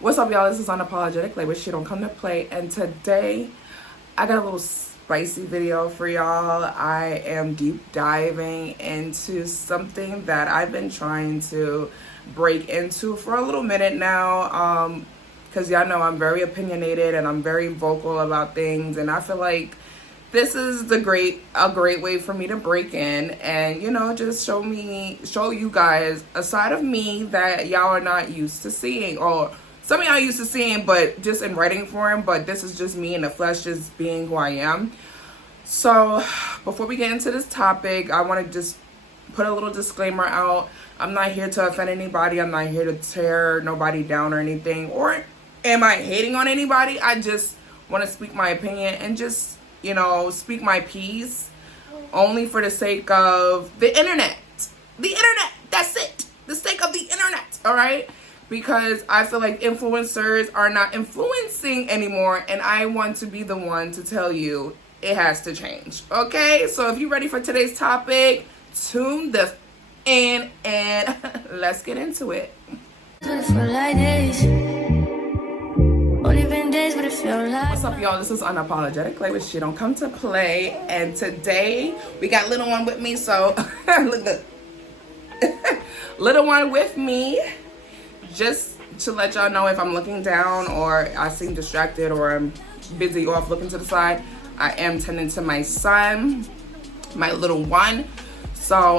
What's up, y'all? This is Unapologetic, like what shit don't come to play. And today, I got a little spicy video for y'all. I am deep diving into something that I've been trying to break into for a little minute now. Because y'all know I'm very opinionated and I'm very vocal about things. And I feel like this is a great way for me to break in and, you know, just show you guys a side of me that y'all are not used to seeing, or some of y'all used to seeing, but just in writing form. But this is just me in the flesh, just being who I am. So before we get into this topic, I want to just put a little disclaimer out. I'm not here to offend anybody. I'm not here to tear nobody down or anything. Or am I hating on anybody? I just want to speak my opinion and just, you know, speak my piece only for the sake of the internet. The internet, that's it. The sake of the internet, all right? Because I feel like influencers are not influencing anymore, and I want to be the one to tell you it has to change, okay? So if you're ready for today's topic, tune the in and let's get into it. What's up, y'all? This is Unapologetic, like this shit don't come to play, and today we got little one with me. So look, little one with me, just to let y'all know if I'm looking down or I seem distracted or I'm busy off looking to the side. I am tending to my son, my little one. So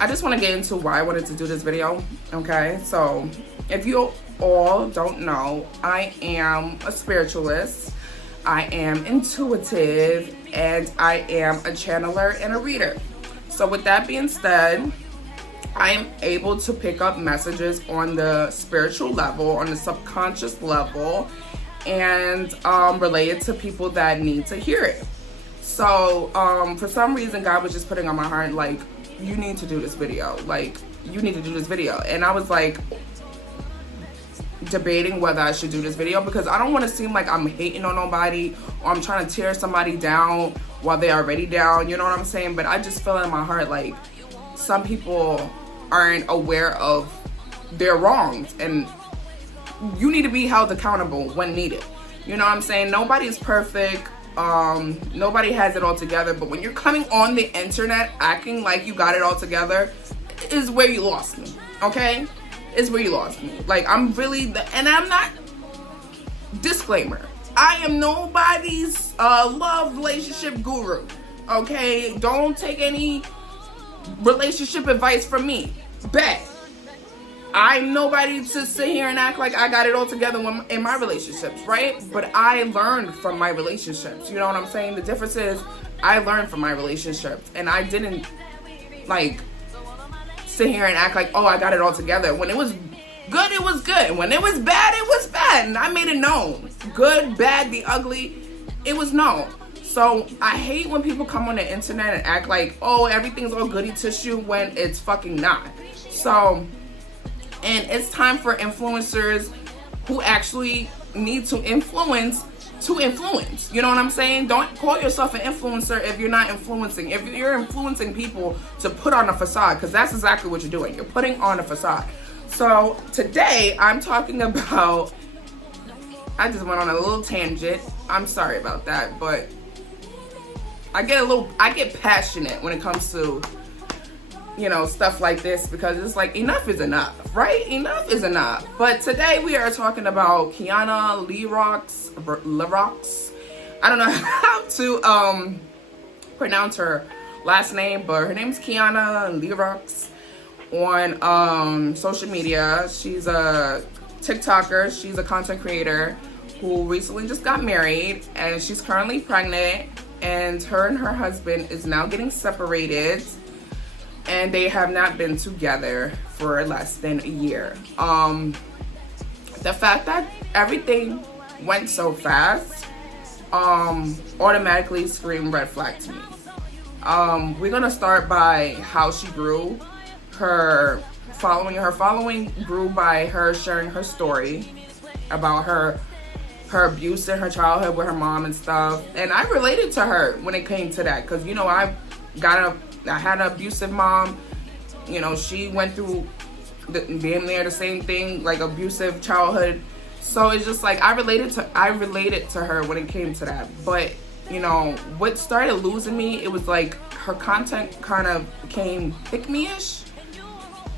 I just want to get into why I wanted to do this video. Okay, so if you all don't know, I am a spiritualist, I am intuitive, and I am a channeler and a reader. So with that being said, I am able to pick up messages on the spiritual level, on the subconscious level, and relay it to people that need to hear it. So for some reason, God was just putting on my heart, like, you need to do this video. Like, you need to do this video. And I was like debating whether I should do this video because I don't want to seem like I'm hating on nobody or I'm trying to tear somebody down while they're already down. You know what I'm saying? But I just feel in my heart like some people aren't aware of their wrongs, and you need to be held accountable when needed. You know what I'm saying? Nobody is perfect. Nobody has it all together. But when you're coming on the internet acting like you got it all together, is where you lost me. Okay? Is where you lost me. Like, I'm really and I'm not, disclaimer, I am nobody's love relationship guru. Okay? Don't take any relationship advice from me. Bet. I'm nobody to sit here and act like I got it all together in my relationships, right? But I learned from my relationships. You know what I'm saying? The difference is I learned from my relationships, and I didn't like sit here and act like, oh, I got it all together. When it was good, it was good. When it was bad, it was bad. And I made it known. Good, bad, the ugly, it was known. So I hate when people come on the internet and act like, oh, everything's all goody tissue when it's fucking not. So, and it's time for influencers who actually need to influence. You know what I'm saying? Don't call yourself an influencer if you're not influencing. If you're influencing people to put on a facade, because that's exactly what you're doing. You're putting on a facade. So today I'm talking about, I just went on a little tangent. I'm sorry about that, but I get passionate when it comes to, you know, stuff like this, because it's like enough is enough, right? Enough is enough. But today we are talking about Kiana Lerox. I don't know how to pronounce her last name, but her name's Kiana Lerox on social media. She's a TikToker. She's a content creator who recently just got married, and she's currently pregnant, and her husband is now getting separated. And they have not been together for less than a year. The fact that everything went so fast automatically screamed red flag to me. We're gonna start by how she grew. Her following grew by her sharing her story about her abuse in her childhood with her mom and stuff. And I related to her when it came to that, because, you know, I had an abusive mom. You know, she went through damn near the same thing, like abusive childhood So it's just like I related to her when it came to that. But you know what started losing me, it was like her content kind of became pick-me-ish.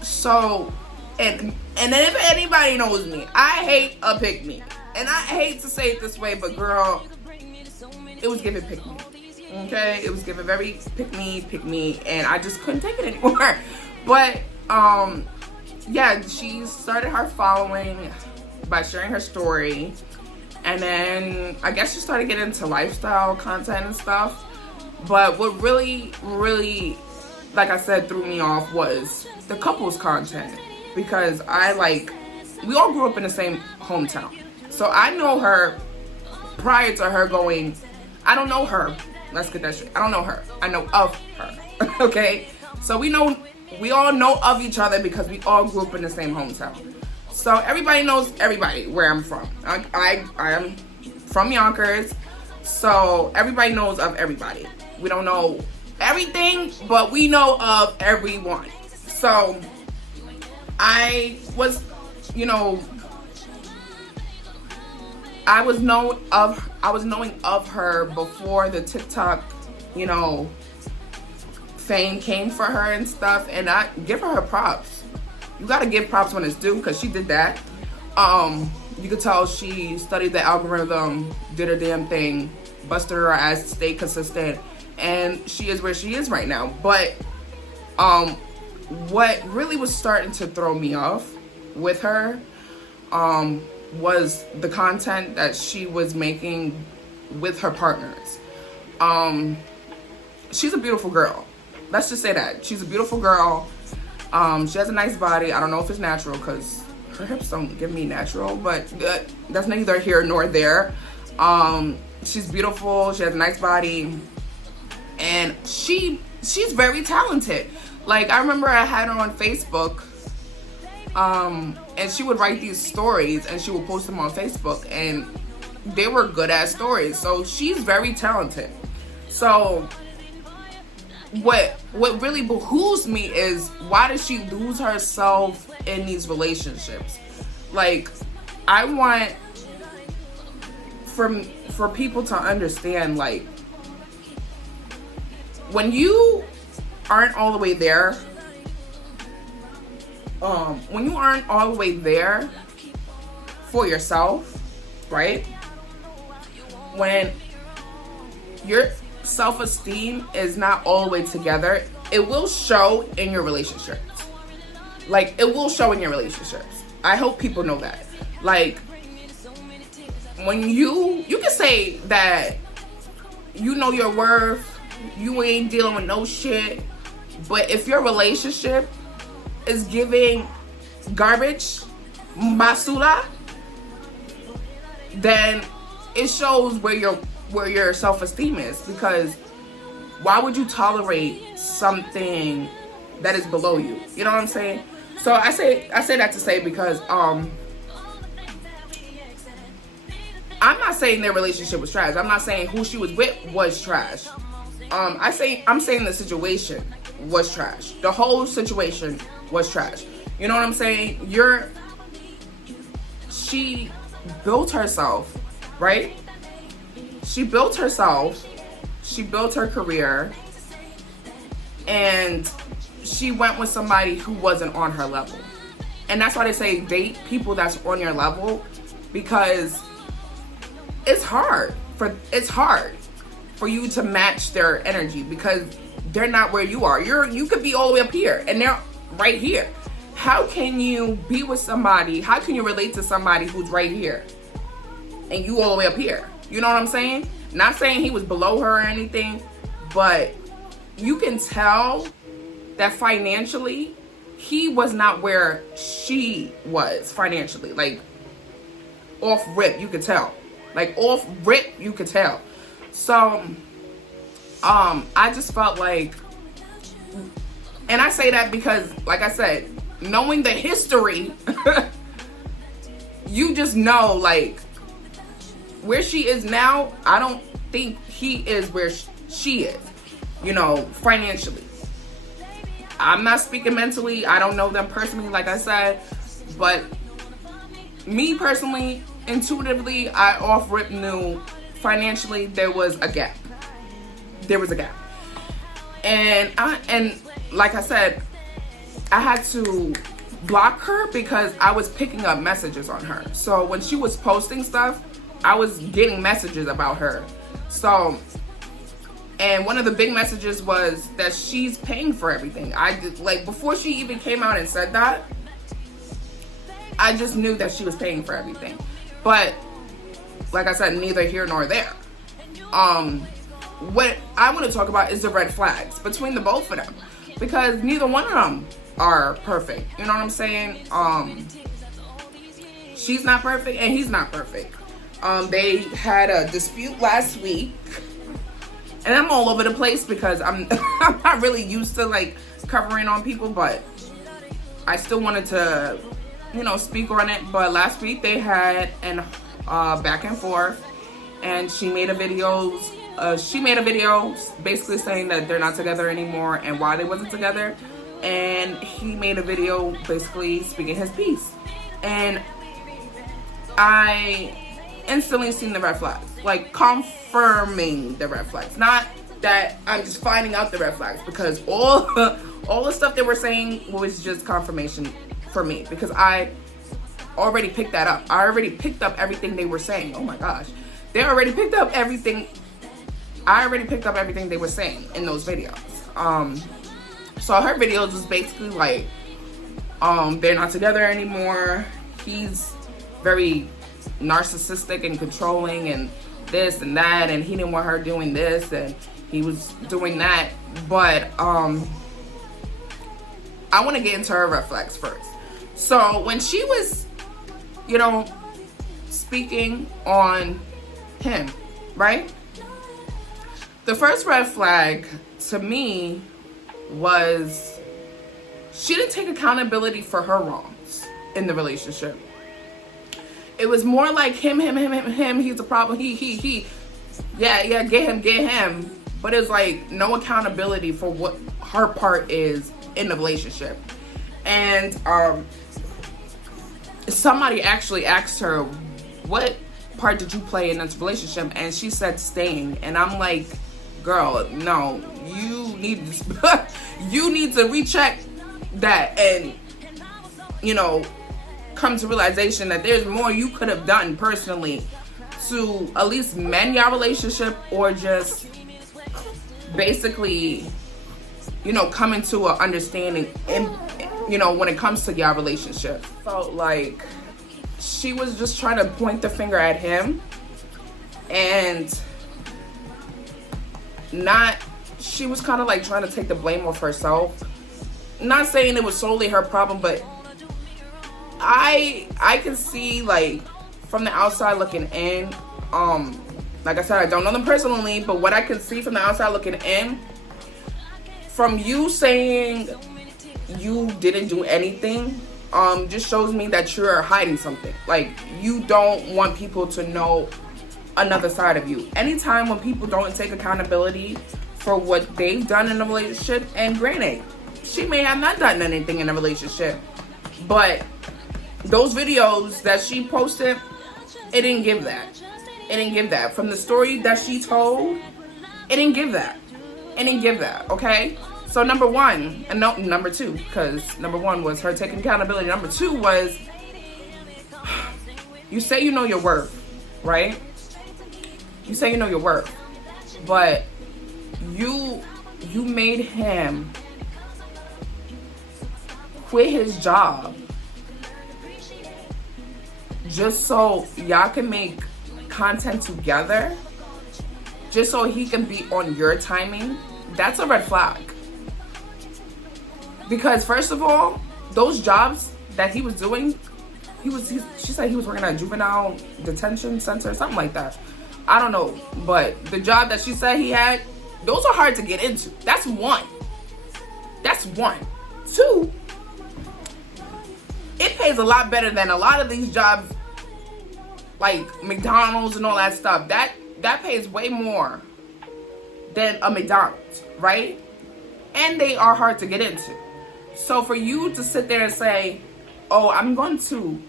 So and if anybody knows me, I hate a pick-me. And I hate to say it this way, but girl, it was giving pick-me. Okay, it was giving very pick me, and I just couldn't take it anymore. But yeah, she started her following by sharing her story, and then I guess she started getting into lifestyle content and stuff. But what really, like I said, threw me off was the couples content, because we all grew up in the same hometown, so I know her prior to her going. I don't know her. Let's get that straight. I don't know her. I know of her. Okay? So we all know of each other because we all grew up in the same hometown. So everybody knows everybody where I'm from. I am from Yonkers. So everybody knows of everybody. We don't know everything, but we know of everyone. So I was, I was knowing of her before the TikTok, fame came for her and stuff, and I give her props. You gotta give props when it's due, because she did that. You could tell she studied the algorithm, did her damn thing, busted her ass, stayed consistent, and she is where she is right now. But what really was starting to throw me off with her was the content that she was making with her partners. She's a beautiful girl. Let's just say that. She's a beautiful girl. She has a nice body. I don't know if it's natural, because her hips don't give me natural, but that's neither here nor there. She's beautiful. She has a nice body. And she's very talented. Like, I remember I had her on Facebook. And she would write these stories and she would post them on Facebook, and they were good ass stories. So she's very talented. So what really behooves me is, why does she lose herself in these relationships? Like, I want for people to understand, like, when you aren't all the way there, when you aren't all the way there for yourself, right? When your self-esteem is not all the way together, it will show in your relationships. Like, it will show in your relationships. I hope people know that. Like, when you can say that you know your worth, you ain't dealing with no shit, but if your relationship is giving garbage, basura, then it shows where your self-esteem is. Because why would you tolerate something that is below you? You know what I'm saying? So I say that to say, because I'm not saying their relationship was trash. I'm not saying who she was with was trash. I'm saying the situation was trash. The whole situation was trash. You know what I'm saying? She built herself, right? She built herself. She built her career. And she went with somebody who wasn't on her level. And that's why they say date people that's on your level, because it's hard for you to match their energy, because they're not where you are. You could be all the way up here and they're right here. How can you be with somebody? How can you relate to somebody who's right here and you all the way up here? You know what I'm saying? Not saying he was below her or anything, but you can tell that financially he was not where she was financially. Like, off rip, you could tell. So I just felt like, and I say that because, like I said, knowing the history, you just know, like, where she is now, I don't think he is where she is, financially. I'm not speaking mentally. I don't know them personally, like I said, but me personally, intuitively, I off rip knew financially there was a gap. There was a gap. And like I said, I had to block her because I was picking up messages on her. So when she was posting stuff, I was getting messages about her. So, and one of the big messages was that she's paying for everything. Like, before she even came out and said that, I just knew that she was paying for everything. But like I said, neither here nor there. What I want to talk about is the red flags between the both of them, because neither one of them are perfect. You know what I'm saying? She's not perfect and he's not perfect. They had a dispute last week, and I'm all over the place because I'm not really used to like covering on people, but I still wanted to, you know, speak on it. But last week they had an back and forth, and she made a video basically saying that they're not together anymore and why they wasn't together, and he made a video basically speaking his piece, and I instantly seen the red flags, like confirming the red flags. Not that I'm just finding out the red flags, because all the stuff they were saying was just confirmation for me, because I already picked that up. I already picked up everything they were saying. Oh my gosh, they already picked up everything. I already picked up everything they were saying in those videos. So her videos was basically like, they're not together anymore. He's very narcissistic and controlling and this and that, and he didn't want her doing this and he was doing that. But I want to get into her red flags first. So when she was, you know, speaking on him, right? The first red flag to me was she didn't take accountability for her wrongs in the relationship. It was more like him, he's a problem, he. Yeah, get him. But it's like no accountability for what her part is in the relationship. And somebody actually asked her, what part did you play in this relationship? And she said staying. And I'm like, girl, no, you need to recheck that and, you know, come to realization that there's more you could have done personally to at least mend your relationship, or just basically, you know, come into an understanding in, you know, when it comes to your relationship. Felt like she was just trying to point the finger at him, and she was kind of like trying to take the blame off herself. Not saying it was solely her problem, but I can see, like, from the outside looking in, like I said, I don't know them personally, but what I can see from the outside looking in, from you saying you didn't do anything, just shows me that you're hiding something. Like, you don't want people to know another side of you. Anytime when people don't take accountability for what they've done in a relationship, and granted, she may have not done anything in a relationship, but those videos that she posted, it didn't give that. It didn't give that. From the story that she told, it didn't give that. It didn't give that, okay? So number one, and no, number two, because number one was her taking accountability. Number two was, you say you know your worth, right? You say you know your worth, but you made him quit his job just so y'all can make content together, just so he can be on your timing. That's a red flag. Because first of all, those jobs that he was doing, she said he was working at a juvenile detention center, something like that. I don't know, but the job that she said he had, those are hard to get into. That's one. Two, it pays a lot better than a lot of these jobs, like McDonald's and all that stuff. That pays way more than a McDonald's, right? And they are hard to get into. So for you to sit there and say, oh, I'm going to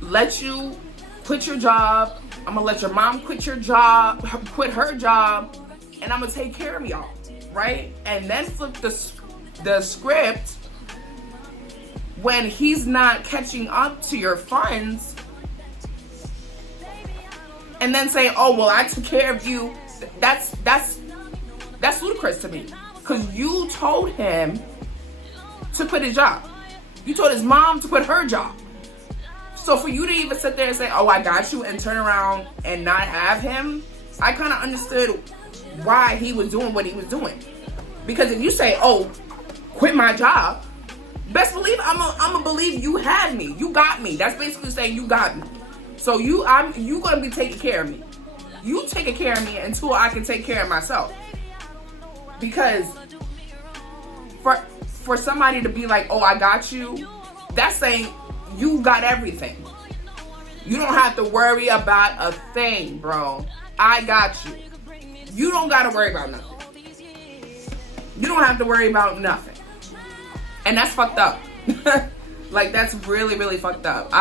let you quit your job. I'm gonna let your mom quit her job, and I'm gonna take care of y'all, right? And then flip the script when he's not catching up to your funds, and then say, "Oh well, I took care of you." That's ludicrous to me, because you told him to quit his job. You told his mom to quit her job. So for you to even sit there and say, "Oh, I got you," and turn around and not have him, I kind of understood why he was doing what he was doing. Because if you say, "Oh, quit my job," best believe I'm gonna believe you had me. You got me. That's basically saying you got me. So you gonna be taking care of me. You taking care of me until I can take care of myself. Because for somebody to be like, "Oh, I got you," that's saying you got everything. You don't have to worry about a thing, bro. I got you. You don't got to worry about nothing. You don't have to worry about nothing. And that's fucked up. Like, that's really, really fucked up.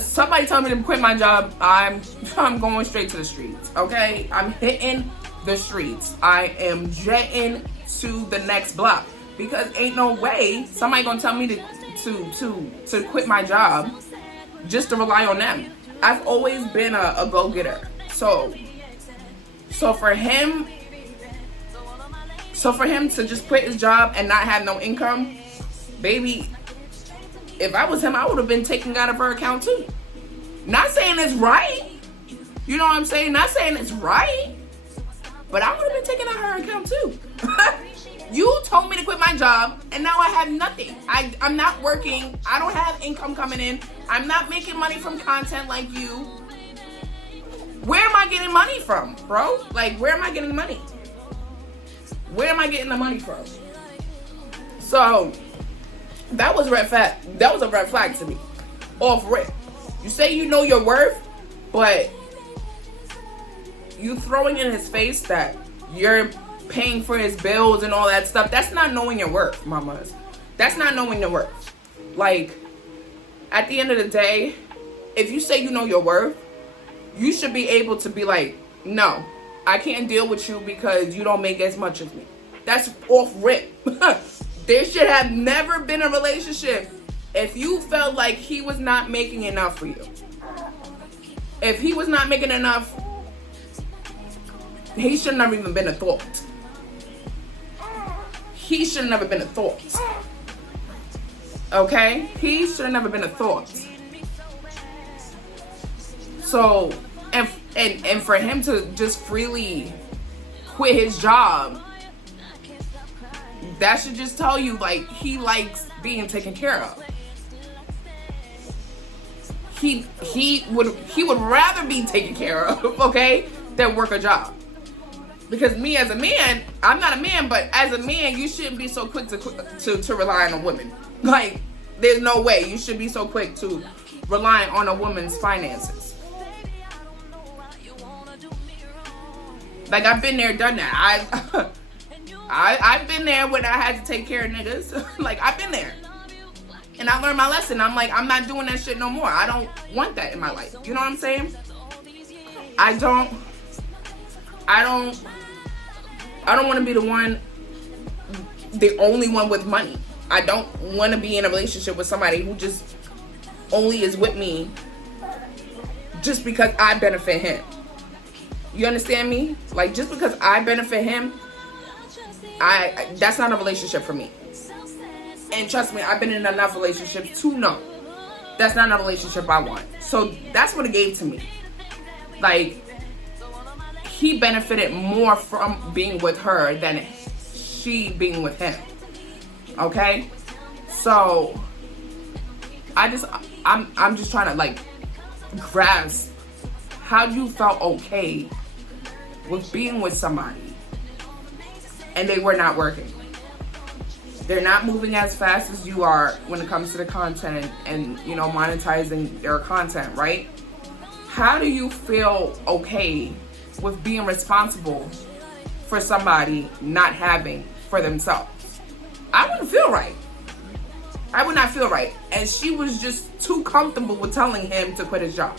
Somebody told me to quit my job. I'm going straight to the streets, okay? I'm hitting the streets. I am jetting to the next block, because ain't no way somebody gonna tell me to quit my job just to rely on them. I've always been a go-getter. So for him to just quit his job and not have no income, baby, if I was him, I would have been taken out of her account too. Not saying it's right. You know what I'm saying? Not saying it's right. But I would have been taking out her account too. You told me to quit my job, and now I have nothing. I'm not working. I don't have income coming in. I'm not making money from content like you. Where am I getting money from, bro? Like, where am I getting money? Where am I getting the money from? So that was red flag. That was a red flag to me. Off rip. You say you know your worth, but you throwing in his face that you're paying for his bills and all that stuff. That's not knowing your worth, mamas. That's not knowing your worth. Like, at the end of the day, if you say you know your worth, you should be able to be like, "No, I can't deal with you because you don't make as much as me." That's off rip. There should have never been a relationship if you felt like he was not making enough for you. If he was not making enough, he should never even been a thought. He should have never been a thought. Okay? He should have never been a thought. So, and for him to just freely quit his job, that should just tell you, like, he likes being taken care of. He would rather be taken care of, okay, than work a job. Because me as a man, I'm not a man, but as a man, you shouldn't be so quick to rely on a woman. Like, there's no way you should be so quick to rely on a woman's finances. Like, I've been there, done that. I've been there when I had to take care of niggas. Like, I've been there. And I learned my lesson. I'm like, I'm not doing that shit no more. I don't want that in my life. You know what I'm saying? I don't want to be the only one with money. I don't want to be in a relationship with somebody who just only is with me just because I benefit him. You understand me? Like, just because I benefit him, that's not a relationship for me. And trust me, I've been in enough relationships to know that's not a relationship I want. So that's what it gave to me. Like, he benefited more from being with her than she being with him. Okay? So I'm just trying to, like, grasp how you felt okay with being with somebody and they were not working. They're not moving as fast as you are when it comes to the content and, you know, monetizing their content, right? How do you feel okay with being responsible for somebody not having for themselves? I wouldn't feel right. I would not feel right. And she was just too comfortable with telling him to quit his job.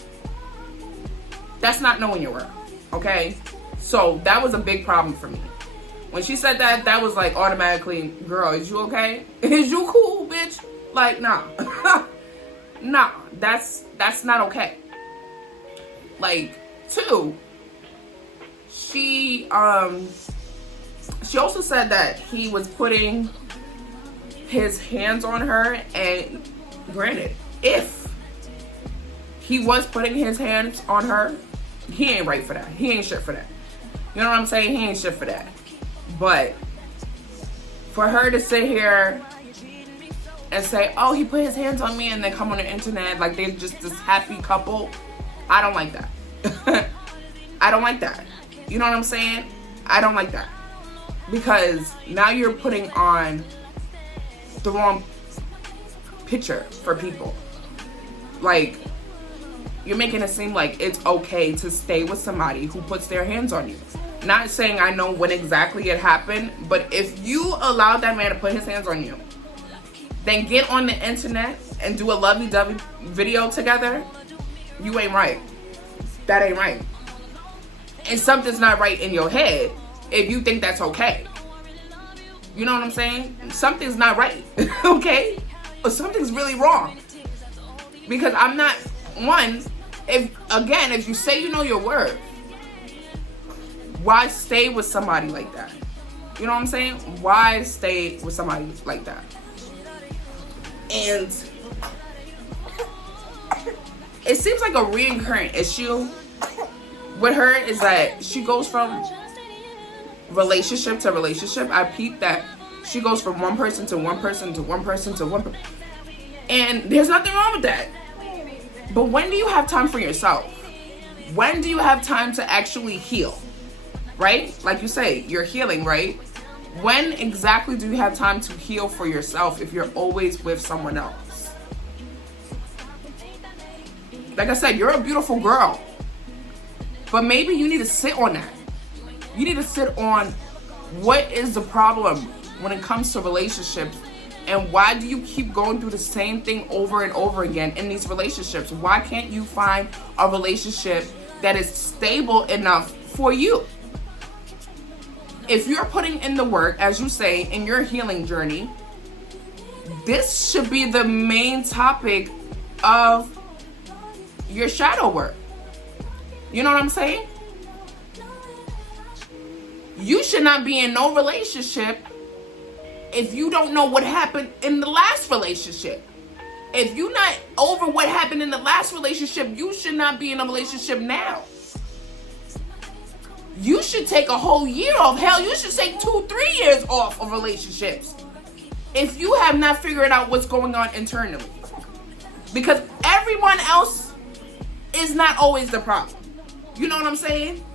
That's not knowing your worth, okay? So that was a big problem for me. When she said that, that was like automatically, girl, is you okay? Is you cool, bitch? Like, nah. Nah, that's not okay. Like, two, she also said that he was putting his hands on her, and granted, if he was putting his hands on her, he ain't right for that. He ain't shit for that. You know what I'm saying? He ain't shit for that. But for her to sit here and say, oh, he put his hands on me, and then come on the internet like they're just this happy couple, I don't like that. I don't like that. You know what I'm saying? I don't like that. Because now you're putting on the wrong picture for people. Like, you're making it seem like it's okay to stay with somebody who puts their hands on you. Not saying I know when exactly it happened, but if you allowed that man to put his hands on you, then get on the internet and do a lovey-dovey video together, you ain't right. That ain't right. And something's not right in your head if you think that's okay. You know what I'm saying? Something's not right, okay? Or something's really wrong. Because I'm not, one, if you say you know your worth, why stay with somebody like that? You know what I'm saying? Why stay with somebody like that? And it seems like a recurrent issue with her is that she goes from relationship to relationship. I peeped that she goes from one person to one person to one person to one person. And there's nothing wrong with that. But when do you have time for yourself? When do you have time to actually heal? Right? Like you say, you're healing, right? When exactly do you have time to heal for yourself if you're always with someone else? Like I said, you're a beautiful girl. But maybe you need to sit on that. You need to sit on what is the problem when it comes to relationships, and why do you keep going through the same thing over and over again in these relationships? Why can't you find a relationship that is stable enough for you? If you're putting in the work, as you say, in your healing journey, this should be the main topic of your shadow work. You know what I'm saying? You should not be in no relationship if you don't know what happened in the last relationship. If you're not over what happened in the last relationship, you should not be in a relationship now. You should take a whole year off. Hell, you should take 2-3 years off of relationships if you have not figured out what's going on internally. Because everyone else is not always the problem. You know what I'm saying?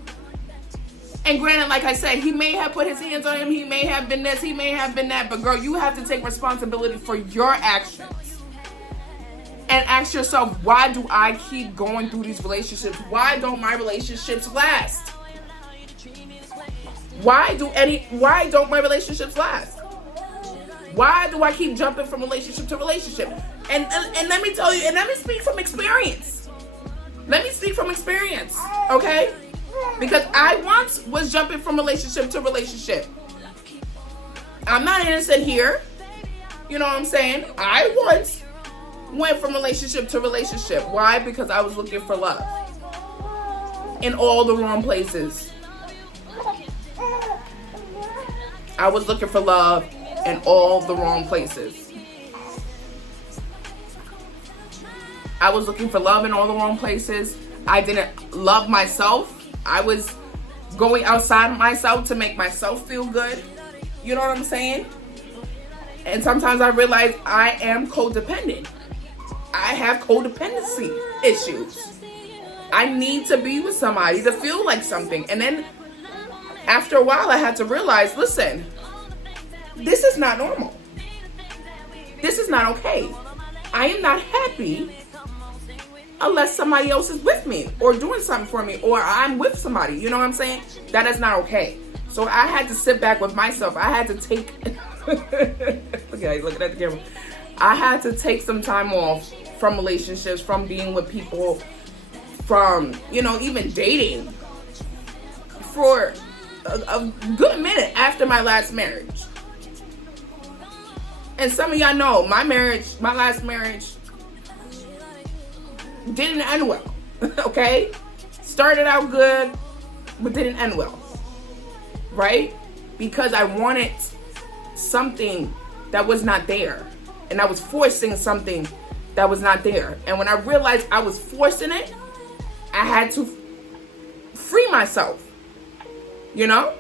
And granted, like I said, he may have put his hands on him, he may have been this, he may have been that, but girl, you have to take responsibility for your actions. And ask yourself, why do I keep going through these relationships? Why don't my relationships last? Why don't my relationships last? Why do I keep jumping from relationship to relationship? And let me tell you, and let me speak from experience. Okay? Because I once was jumping from relationship to relationship. I'm not innocent here. You know what I'm saying? I once went from relationship to relationship. Why? Because I was looking for love in all the wrong places. I was looking for love in all the wrong places. I was looking for love in all the wrong places. I didn't love myself. I was going outside myself to make myself feel good. You know what I'm saying? And sometimes I realize I am codependent. I have codependency issues. I need to be with somebody to feel like something. And then after a while, I had to realize, listen, this is not normal. This is not okay. I am not happy unless somebody else is with me or doing something for me, or I'm with somebody. You know what I'm saying? That is not okay. So I had to sit back with myself. I had to take look at the camera. I had to take some time off from relationships, from being with people, from, you know, even dating for a good minute after my last marriage. And some of y'all know my last marriage didn't end well. Okay? Started out good, but didn't end well. Right? Because I wanted something that was not there. And I was forcing something that was not there. And when I realized I was forcing it, I had to free myself. You know?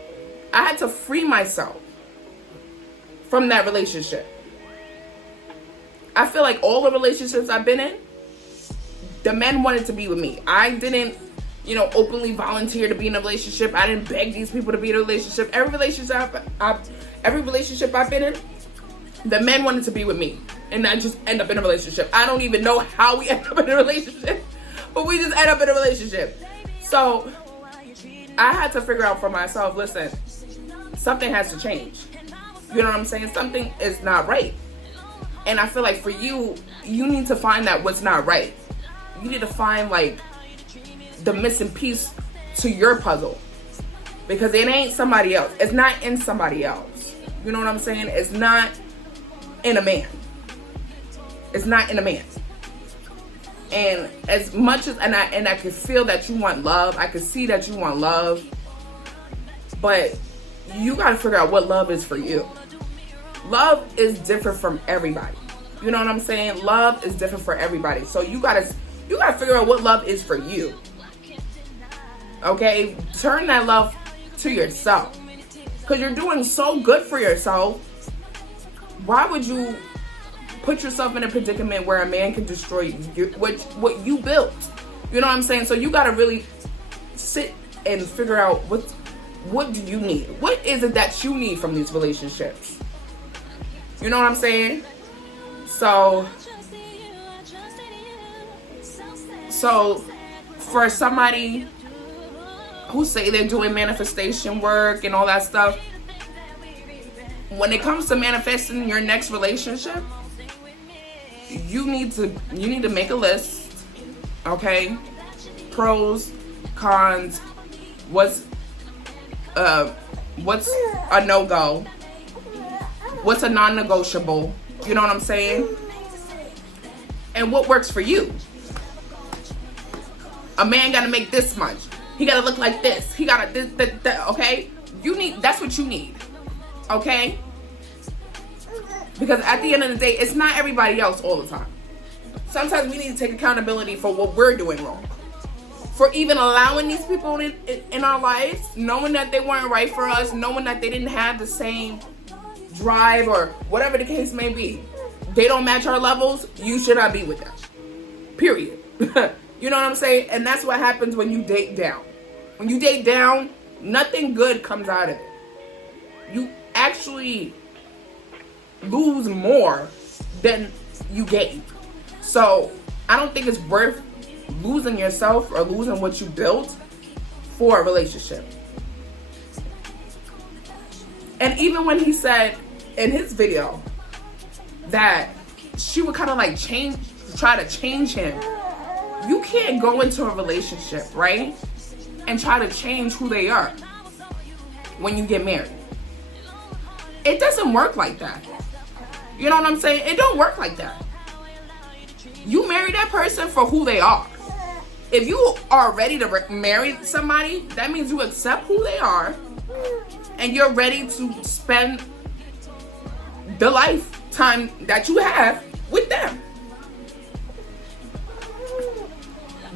I had to free myself from that relationship. I feel like all the relationships I've been in, the men wanted to be with me. I didn't, you know, openly volunteer to be in a relationship. I didn't beg these people to be in a relationship. Every relationship I've been in, the men wanted to be with me. And I just end up in a relationship. I don't even know how we end up in a relationship, but we just end up in a relationship. So I had to figure out for myself, listen, something has to change. You know what I'm saying? Something is not right. And I feel like for you, you need to find that what's not right. You need to find like the missing piece to your puzzle. Because it ain't somebody else. It's not in somebody else. You know what I'm saying? It's not in a man. It's not in a man. And as much as, and I can feel that you want love. I can see that you want love. But you got to figure out what love is for you. Love is different from everybody. You know what I'm saying? Love is different for everybody. So you gotta figure out what love is for you. Okay? Turn that love to yourself. Because you're doing so good for yourself. Why would you put yourself in a predicament where a man can destroy what you built? You know what I'm saying? So you gotta really sit and figure out what do you need? What is it that you need from these relationships? You know what I'm saying? So for somebody who say they're doing manifestation work and all that stuff, when it comes to manifesting your next relationship, you need to make a list, okay? Pros, cons, what's a no-go, what's a non-negotiable, you know what I'm saying? And what works for you. A man gotta make this much. He gotta look like this. He gotta this, okay? That's what you need, okay? Because at the end of the day, it's not everybody else all the time. Sometimes we need to take accountability for what we're doing wrong. For even allowing these people in our lives, knowing that they weren't right for us, knowing that they didn't have the same drive or whatever the case may be. They don't match our levels, you should not be with them. Period. You know what I'm saying? And that's what happens when you date down. When you date down, nothing good comes out of it. You actually lose more than you gain. So I don't think it's worth losing yourself or losing what you built for a relationship. And even when he said in his video that she would kind of like try to change him, you can't go into a relationship, right, and try to change who they are when you get married. It doesn't work like that. You know what I'm saying? It don't work like that. You marry that person for who they are. If you are ready to marry somebody, that means you accept who they are and you're ready to spend the lifetime that you have with them.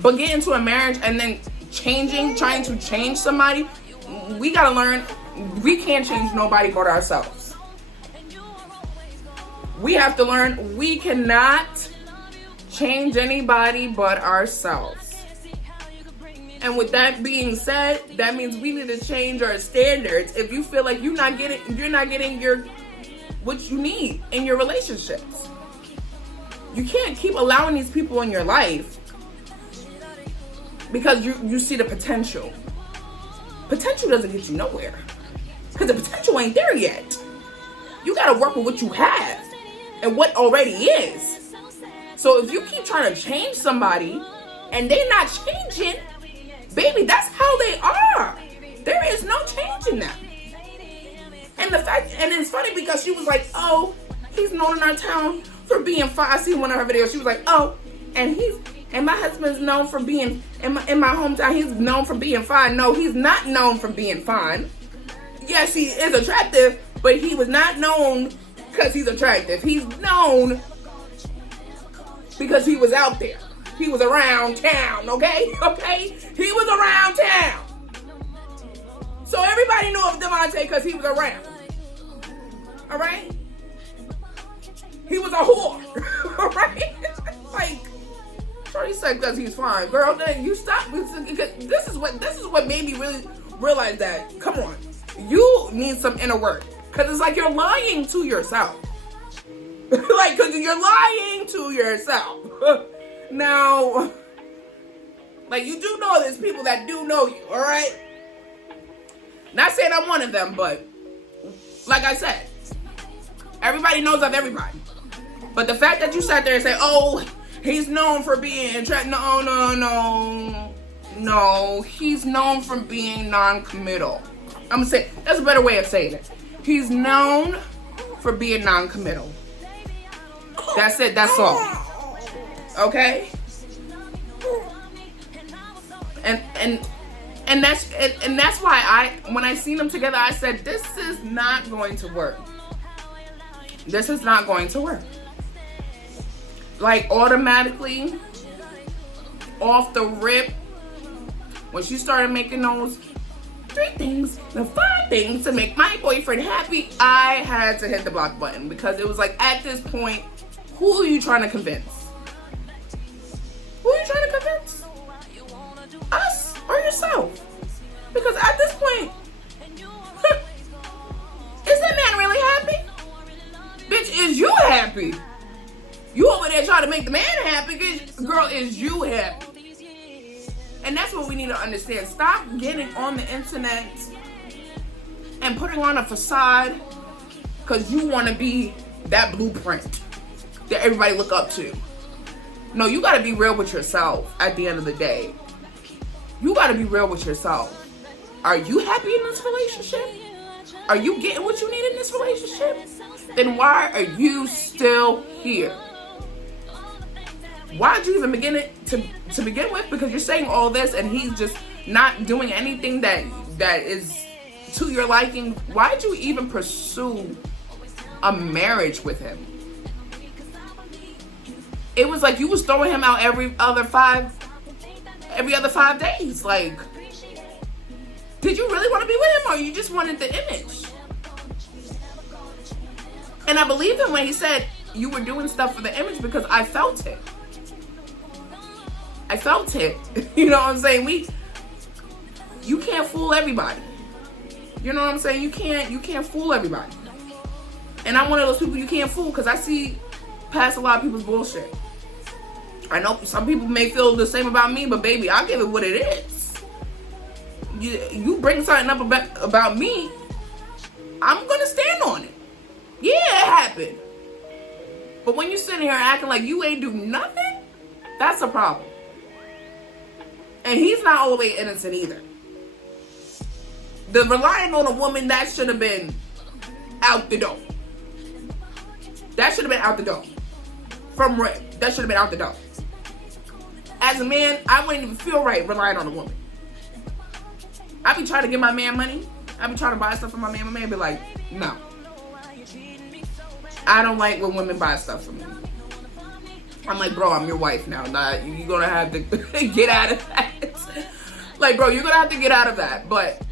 But get into a marriage and then trying to change somebody, we gotta learn we can't change nobody but ourselves. We have to learn we cannot change anybody but ourselves. And with that being said, that means we need to change our standards. If you feel like you're not getting what you need in your relationships, you can't keep allowing these people in your life because you see the potential. Potential doesn't get you nowhere because the potential ain't there yet. You got to work with what you have. and what already is. So if you keep trying to change somebody and they're not changing, baby, that's how they are. There is no changing them. And it's funny because she was like, oh, he's known in our town for being fine. I see one of her videos. She was like, oh, and my husband's known for being, in my hometown, he's known for being fine. No, he's not known for being fine. Yes, he is attractive, but he was not known because he's attractive. He's known because he was out there. He was around town, okay? Okay? He was around town. So everybody knew of Devontae because he was around. All right? He was a whore. All right? Like, Shorty said because he's fine. Girl, then you stop. This is what made me really realize that, come on, you need some inner work. Because it's like you're lying to yourself. Like, because you're lying to yourself. Now, like, you do know there's people that do know you, all right? Not saying I'm one of them, but like I said, everybody knows of everybody. But the fact that you sat there and say, oh, he's known for being no, he's known for being non-committal. I'm gonna say, that's a better way of saying it. He's known for being non-committal. That's it, that's all. Okay? And that's why when I seen them together, I said, this is not going to work. This is not going to work. Like, automatically, off the rip, when she started making those 5 things to make my boyfriend happy, I had to hit the block button, because it was like, at this point, who are you trying to convince? Who are you trying to convince? Us or yourself? Because at this point, is that man really happy? Bitch, is you happy? You over there trying to make the man happy, girl, is you happy? And that's what we need to understand. Stop getting on the internet and putting on a facade because you want to be that blueprint that everybody look up to. No, you got to be real with yourself at the end of the day. You got to be real with yourself. Are you happy in this relationship? Are you getting what you need in this relationship? Then why are you still here? Why did you even begin it to begin with? Because you're saying all this and he's just not doing anything that is to your liking. Why did you even pursue a marriage with him? It was like you was throwing him out every other 5 days. Like, did you really want to be with him, or you just wanted the image? And I believed him when he said you were doing stuff for the image, because I felt it. I felt it. You know what I'm saying? You can't fool everybody. You know what I'm saying? You can't fool everybody. And I'm one of those people you can't fool, because I see past a lot of people's bullshit. I know some people may feel the same about me, but baby, I'll give it what it is. You bring something up about me, I'm gonna stand on it. Yeah, it happened. But when you're sitting here acting like you ain't do nothing, that's a problem. And he's not all the way innocent either. The relying on a woman, that should have been out the door. That should have been out the door. From rip, that should have been out the door. As a man, I wouldn't even feel right relying on a woman. I be trying to give my man money. I be trying to buy stuff for my man. My man be like, no. I don't like when women buy stuff for me. I'm like, bro, I'm your wife now. You're going to have to get out of that. Like, bro, you're going to have to get out of that. But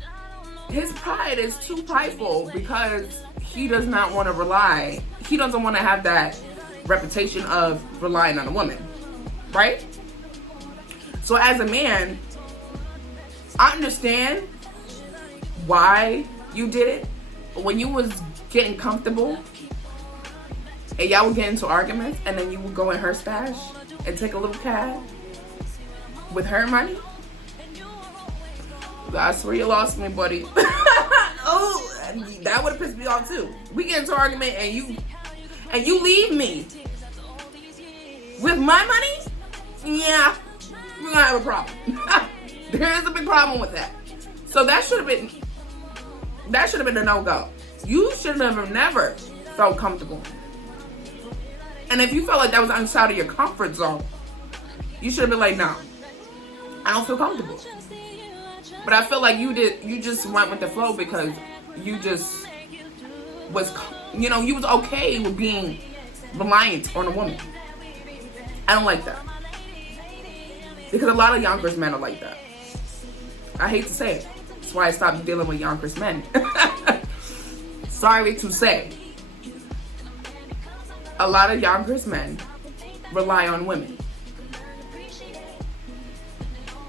his pride is too prideful, because he does not want to rely. He doesn't want to have that reputation of relying on a woman. Right? So as a man, I understand why you did it. But when you was getting comfortable and y'all would get into arguments, and then you would go in her stash and take a little cab with her money, I swear you lost me, buddy. Oh, that would have pissed me off too. We get into an argument and and you leave me with my money, yeah, we're gonna have a problem. There is a big problem with that. So that should have been a no-go. You should have never felt comfortable. And if you felt like that was outside of your comfort zone, you should have been like, no, I don't feel comfortable. But I feel like you just went with the flow because you just was, you was okay with being reliant on a woman. I don't like that. Because a lot of Yonkers men are like that. I hate to say it. That's why I stopped dealing with Yonkers men. Sorry to say. A lot of Yonkers men rely on women.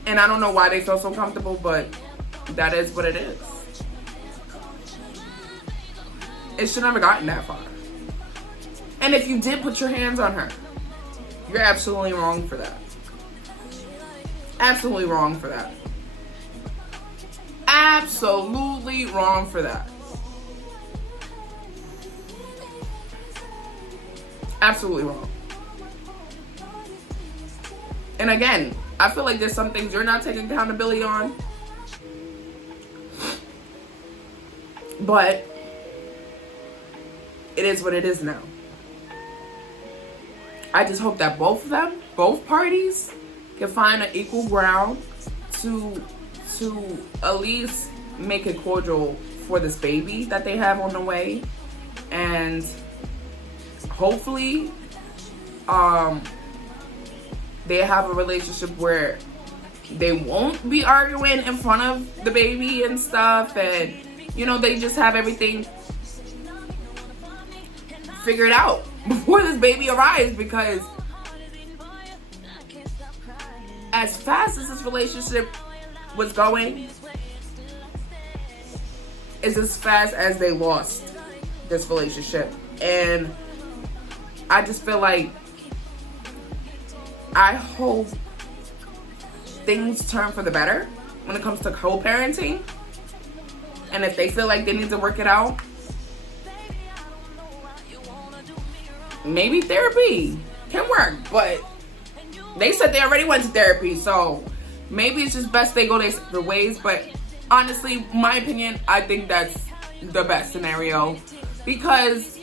And I don't know why they feel so comfortable, but that is what it is. It should never gotten that far. And if you did put your hands on her, you're absolutely wrong for that. Absolutely wrong for that. Absolutely wrong for that. Absolutely wrong. And again, I feel like there's some things you're not taking accountability on. But it is what it is now. I just hope that both of them, both parties, can find an equal ground to at least make it cordial for this baby that they have on the way. And hopefully they have a relationship where they won't be arguing in front of the baby and stuff, and they just have everything figured out before this baby arrives. Because as fast as this relationship was going is as fast as they lost this relationship. And I just feel like, I hope things turn for the better when it comes to co-parenting. And if they feel like they need to work it out, maybe therapy can work. But they said they already went to therapy, so maybe it's just best they go their separate ways. But honestly, my opinion, I think that's the best scenario, because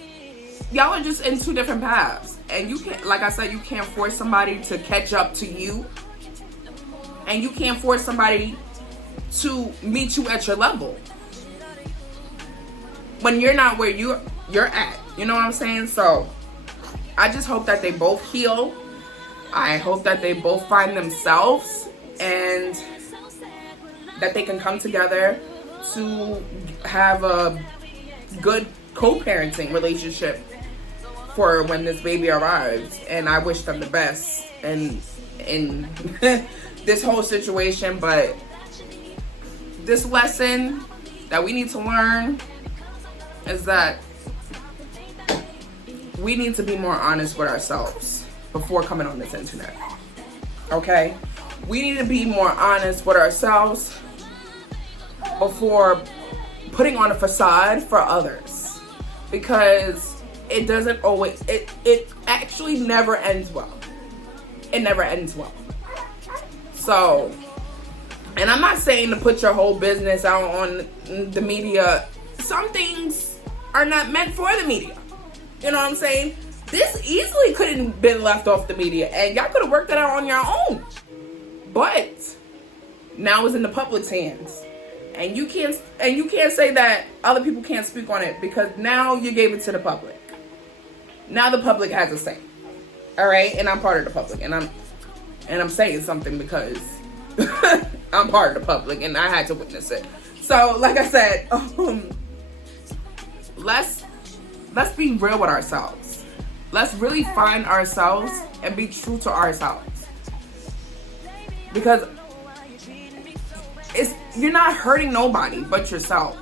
y'all are just in two different paths. And you can't, like I said, you can't force somebody to catch up to you. And you can't force somebody to meet you at your level when you're not where you're at. You know what I'm saying? So I just hope that they both heal. I hope that they both find themselves and that they can come together to have a good co-parenting relationship for when this baby arrives. And I wish them the best in this whole situation. But this lesson that we need to learn is that we need to be more honest with ourselves before coming on this internet. Okay? We need to be more honest with ourselves before putting on a facade for others. Because it doesn't always, it actually never ends well. It never ends well. So, and I'm not saying to put your whole business out on the media. Some things are not meant for the media. You know what I'm saying? This easily could have been left off the media, and y'all could have worked it out on your own. But now it's in the public's hands, and you can't say that other people can't speak on it, because now you gave it to the public. Now the public has a say. All right, and I'm part of the public, and I'm saying something because I'm part of the public, and I had to witness it. So, like I said, let's be real with ourselves. Let's really find ourselves and be true to ourselves. Because you're not hurting nobody but yourself.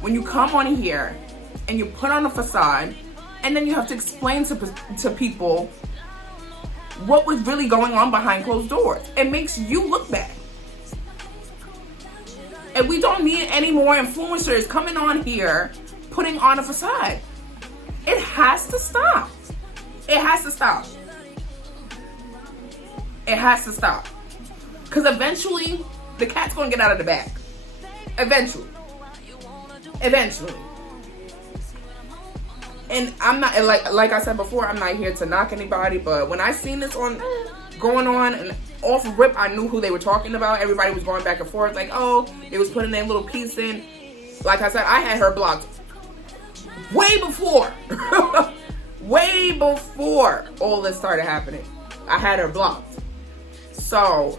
When you come on here and you put on a facade, and then you have to explain to people what was really going on behind closed doors, it makes you look bad. And we don't need any more influencers coming on here putting on a facade. It has to stop. It has to stop. It has to stop. Because eventually, the cat's going to get out of the bag. Eventually. And I'm not, like I said before, I'm not here to knock anybody, but when I seen this going on, and off rip, I knew who they were talking about. Everybody was going back and forth, like, oh, they was putting their little piece in. Like I said, I had her blocked way before. Way before all this started happening. I had her blocked. So,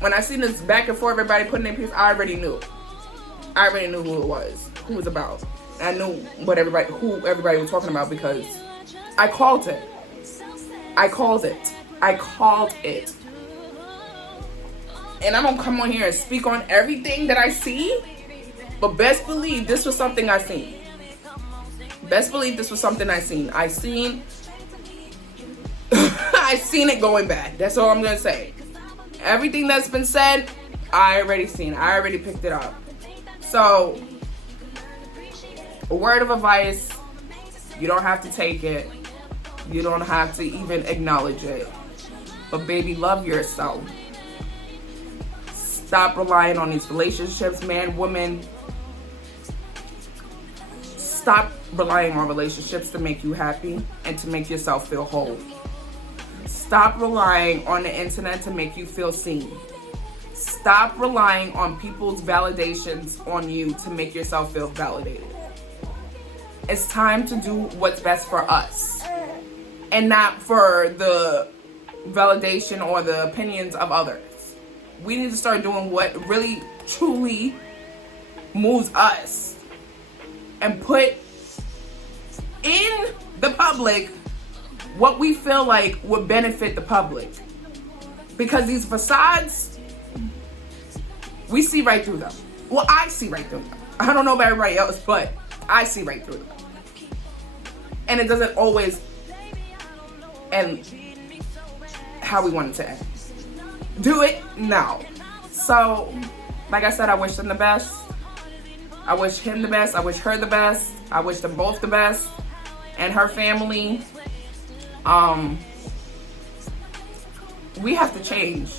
when I seen this back and forth, everybody putting their piece, I already knew. I already knew who it was, who it was about. I knew who everybody was talking about because I called it. I called it. And I'm gonna come on here and speak on everything that I see, but best believe this was something I seen. I seen it going bad. That's all I'm gonna say. Everything that's been said, I already seen. I already picked it up. So, a word of advice, you don't have to take it. You don't have to even acknowledge it. But baby, love yourself. Stop relying on these relationships, man, woman. Stop relying on relationships to make you happy and to make yourself feel whole. Stop relying on the internet to make you feel seen. Stop relying on people's validations on you to make yourself feel validated. It's time to do what's best for us and not for the validation or the opinions of others. We need to start doing what really, truly moves us and put in the public what we feel like would benefit the public. Because these facades, we see right through them. Well, I see right through them. I don't know about everybody else, but I see right through them. And it doesn't always end how we want it to end. Do it now. So, like I said, I wish them the best. I wish him the best. I wish her the best. I wish them both the best. And her family. We have to change.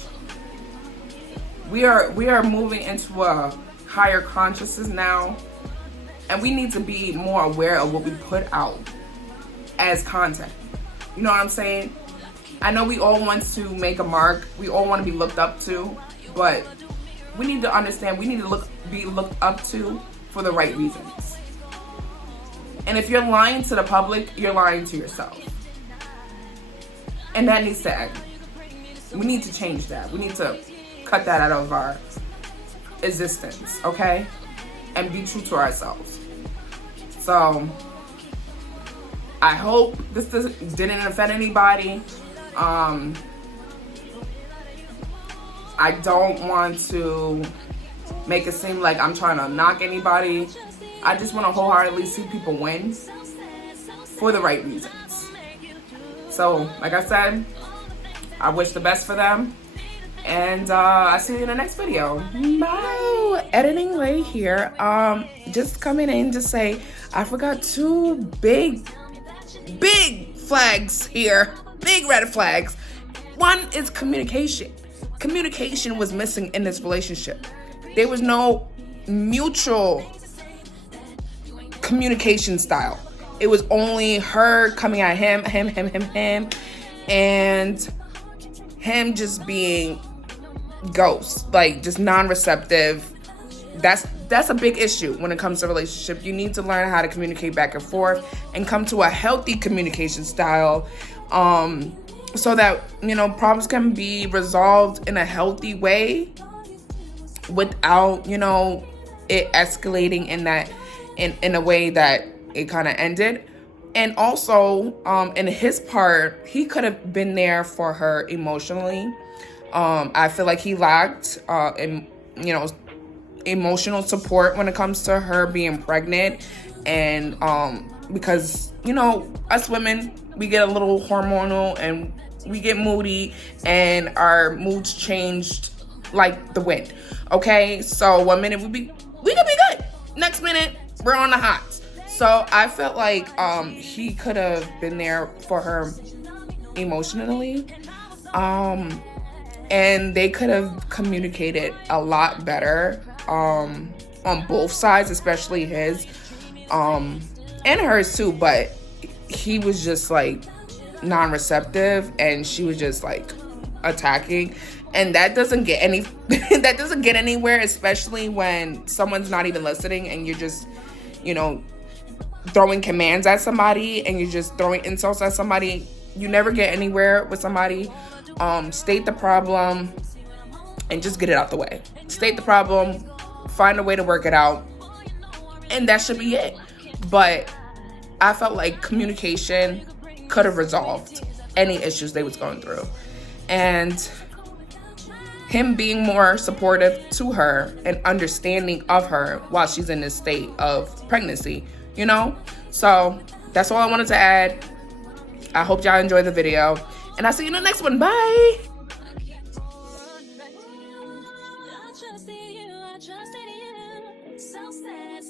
We are moving into a higher consciousness now. And we need to be more aware of what we put out as content. You know what I'm saying? I know we all want to make a mark. We all want to be looked up to. But we need to understand we need to be looked up to for the right reasons. And if you're lying to the public, you're lying to yourself. And that needs to end. We need to change that. We need to cut that out of our existence, okay? And be true to ourselves. So, I hope this didn't offend anybody. I don't want to make it seem like I'm trying to knock anybody. I just want to wholeheartedly see people win for the right reasons. So, like I said, I wish the best for them. And I'll see you in the next video. Bye. Editing Lay here. Just coming in to say I forgot two big flags here. Big red flags. One is communication. Communication was missing in this relationship. There was no mutual communication style. It was only her coming at him, and him just being ghost, like just non-receptive. That's a big issue when it comes to relationship. You need to learn how to communicate back and forth and come to a healthy communication style, so that, you know, problems can be resolved in a healthy way without, you know, it escalating in a way that it kind of ended. And also, in his part, he could have been there for her emotionally. I feel like he lacked, emotional support when it comes to her being pregnant. And because, you know, us women, we get a little hormonal and we get moody and our moods changed like the wind. Okay, so one minute we could be good. Next minute, we're on the hot. So So I felt like he could have been there for her emotionally, and they could have communicated a lot better on both sides, especially his and hers too. But he was just like non-receptive, and she was just like attacking, and that doesn't get any that doesn't get anywhere, especially when someone's not even listening and you're just, you know, throwing commands at somebody and you're just throwing insults at somebody. You never get anywhere with somebody. State the problem and just get it out the way. State the problem, find a way to work it out, and that should be it. But I felt like communication could have resolved any issues they was going through, and him being more supportive to her and understanding of her while she's in this state of pregnancy, you know? So that's all I wanted to add. I hope y'all enjoyed the video, and I'll see you in the next one. Bye.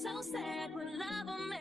So sad when love